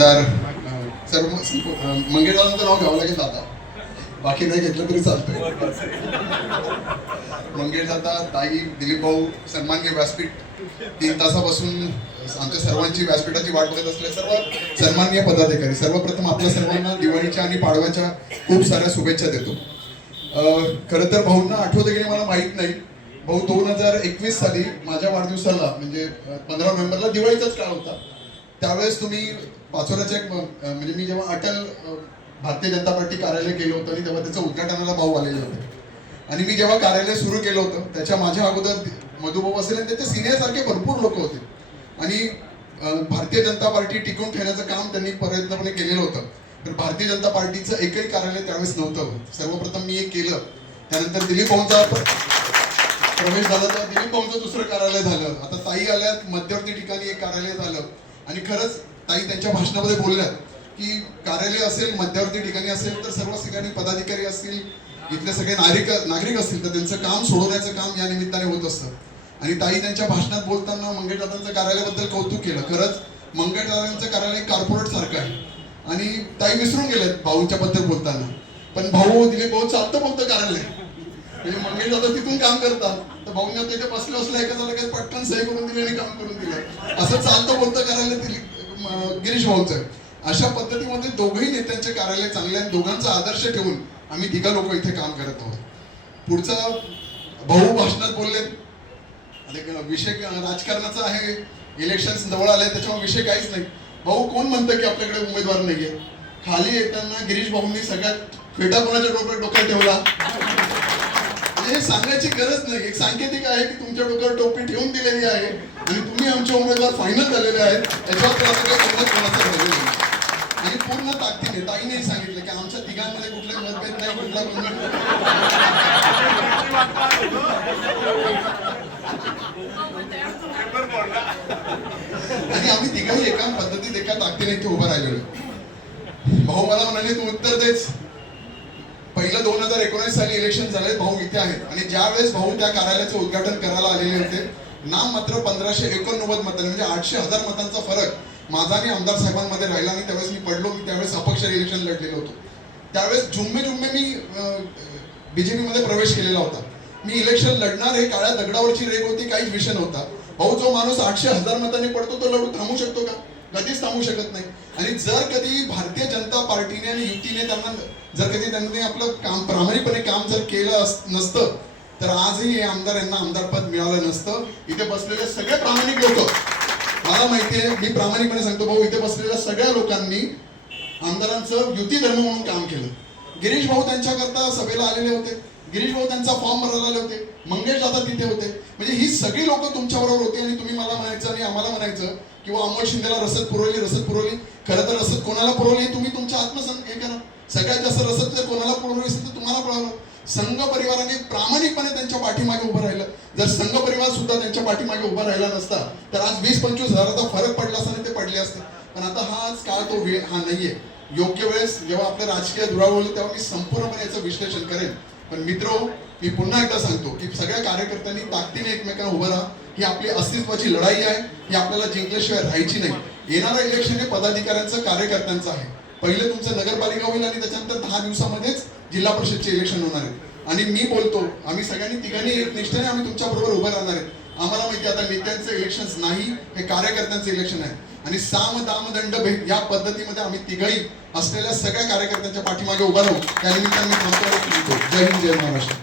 आमदार सर्व मंगेशदादांचं नाव घ्यावं लागेल आता, बाकी नाही घेतलं तरी चालतंय. मंगेशदादा, ताई, दिलीप भाऊ, सन्माननीय व्यासपीठ, 3 तासापासून आमच्या सर्वांची व्यासपीठाची वाट बघत असलेले सर्व सन्माननीय पदाधिकारी, सर्वप्रथम आपल्या सर्वांना दिवाळीच्या आणि पाडव्याच्या खूप साऱ्या शुभेच्छा देतो. खरं तर भाऊंना आठवतं की मला माहीत नाही, भाऊ 2021 साली माझ्या वाढदिवसाला म्हणजे 15 नोव्हेंबरला दिवाळीचाच काळ होता. त्यावेळेस तुम्ही पाचोऱ्याच्या म्हणजे मी जेव्हा अटल भारतीय जनता पार्टी कार्यालय गेलो होतं आणि तेव्हा त्याचं उद्घाटनाला भाऊ आलेले होते. आणि मी जेव्हा कार्यालय सुरू केलं होतं त्याच्या माझ्या अगोदर मधुभाऊ असेल आणि त्याचे सिनियर सारखे भरपूर लोक होते. आणि भारतीय जनता पार्टी टिकवून ठेवण्याचं काम त्यांनी प्रयत्नपणे केलेलं होतं. तर भारतीय जनता पार्टीचं एकही कार्यालय त्यावेळेस नव्हतं. सर्वप्रथम मी एक केलं, त्यानंतर दिलीप भाऊंचा प्रवेश झाला, तर दिलीप भाऊंचं दुसरं कार्यालय झालं. आता ताई आल्यात, मध्यवर्ती ठिकाणी एक कार्यालय झालं. आणि खरंच ताई त्यांच्या भाषणामध्ये बोलल्यात की कार्यालय असेल, मध्यवर्ती ठिकाणी असेल तर सर्व ठिकाणी पदाधिकारी असतील, इथले सगळे नागरिक असतील तर त्यांचं काम सोडवण्याचं काम या निमित्ताने होत असतं. आणि ताई त्यांच्या भाषणात बोलताना मंगेशदादांचं कार्यालयाबद्दल कौतुक केलं. खरंच मंगेशदादांचं कार्यालय कॉर्पोरेट सारखं आहे. आणि ताई विसरून गेलेत भाऊंच्या बद्दल बोलताना, पण भाऊ दिलीप भाऊ चालतं बोलतं कार्यालय, म्हणजे मंगेशदादा तिथून काम करतात तर भाऊंना तिथे बसले एका लगेच पटकन सही करून दिली आणि काम करून दिलं. असं चालतं बोलतं कार्यालय गिरीश भाऊंचं. अशा पद्धतीमध्ये दोघंही नेत्यांचे कार्यालय चांगले आणि दोघांचा आदर्श ठेवून आम्ही तिघा लोक इथे काम करत आहोत. पुढचा भाऊ भाषणात बोलले विषय राजकारणाचा आहे, इलेक्शन जवळ आले त्याच्यामुळे विषय काहीच नाही. भाऊ कोण म्हणतं की आपल्याकडे उमेदवार नाहीये? खाली येताना गिरीश भाऊंनी सगळ्यात फेटा कोणाच्या डोक्यात ठेवला हे सांगायची गरज नाही. एक सांकेतिक आहे की तुमच्या डोक्यावर टोपी ठेवून दिलेली आहे आणि तुम्ही आमचे उमेदवार फायनल झालेले आहेत. याच्यावर असं काही गंमत कोणाचं झालेलं नाही. आणि पूर्ण ताकदीने ताईनेही सांगितलं की आमच्या तिघांमध्ये कुठलाही मतभेद नाही, कुठला आणि आम्ही तिघाही एका पद्धतीत एका ताकदीने इथे उभं राहिलेलो. भाऊ मला म्हणाले तू उत्तर देच. पहिलं 2019 साली इलेक्शन झाले, भाऊ इथे आहेत. आणि ज्या वेळेस भाऊ त्या कार्यालयाचं उद्घाटन करायला आलेले होते, नाम मात्र 1589 मतांनी म्हणजे 800,000 मतांचा फरक माझा आणि आमदार साहेबांमध्ये राहिला. आणि त्यावेळेस मी पडलो. मी त्यावेळेस अपक्ष इलेक्शन लढलेलो होतो. त्यावेळेस जुम्मे मी बीजेपी मध्ये प्रवेश केलेला होता. मी इलेक्शन लढणार हे काळ्या दगडावरची रेग होती, काहीच विषय नव्हता. भाऊ जो माणूस 800,000 मतांनी पडतो तो लढू थांबू शकतो का? कधीच थांबू शकत नाही. आणि जर कधी भारतीय जनता पार्टीने आणि युतीने त्यांनी आपलं काम प्रामाणिकपणे काम जर केलं नसतं तर आजही हे आमदार यांना आमदारपद मिळालं नसतं. इथे बसलेले सगळे प्रामाणिक लोक, मला माहिती आहे, मी प्रामाणिकपणे सांगतो भाऊ, इथे बसलेल्या सगळ्या लोकांनी आमदारांचं युती धर्म म्हणून काम केलं. गिरीश भाऊ त्यांच्याकरता सभेला आलेले होते, गिरीश भाऊ त्यांचा फॉर्म भरायला आले होते, मंगेश दादा तिथे होते. म्हणजे ही सगळी लोक तुमच्याबरोबर होती. आणि तुम्ही मला म्हणायचं आणि आम्हाला म्हणायचं किंवा अमोल शिंदेला रसद पुरवली. खरं तर रसद कोणाला पुरवली तुम्ही तुमच्या हे करा. सगळ्यात जास्त रसद जर कोणाला पुरवली असेल तर तुम्हाला पुरवलं. संघ परिवाराने प्रामाणिकपणे त्यांच्या पाठीमागे उभं राहिलं. जर संघ परिवार सुद्धा त्यांच्या पाठीमागे उभा राहिला नसता तर आज 20-25 हजाराचा फरक पडला असता आणि ते पडले असते. पण आता हाच काळ तो वेळ हा नाहीये. योग्य वेळेस जेव्हा आपल्या राजकीय धुराळ होईल तेव्हा मी संपूर्णपणे याचं विश्लेषण करेन. पण मित्रो, मी पुन्हा एकदा सांगतो की सगळ्या कार्यकर्त्यांनी ताकदीने एकमेकांना उभं राहा. ही आपली अस्तित्वाची लढाई आहे. ही आपल्याला जिंकल्याशिवाय राहायची नाही. येणारं इलेक्शन हे पदाधिकाऱ्यांचं, कार्यकर्त्यांचं आहे. पहिले तुमचं नगरपालिका होईल आणि त्याच्यानंतर 10 दिवसामध्येच जिल्हा परिषदचे इलेक्शन होणार आहे. आणि मी बोलतो आम्ही सगळ्यांनी तिघांनी एक निष्ठेने आम्ही तुमच्या बरोबर उभं राहणार आहे. आम्हाला माहिती आता नेत्यांचं इलेक्शन नाही, हे कार्यकर्त्यांचं इलेक्शन आहे. आणि साम दाम दंड भेद या पद्धतीमध्ये आम्ही तिघही असलेल्या सगळ्या कार्यकर्त्यांच्या पाठीमागे उभा राहू. त्या निमित्ताने मी थांबतो. जय हिंद, जय महाराष्ट्र.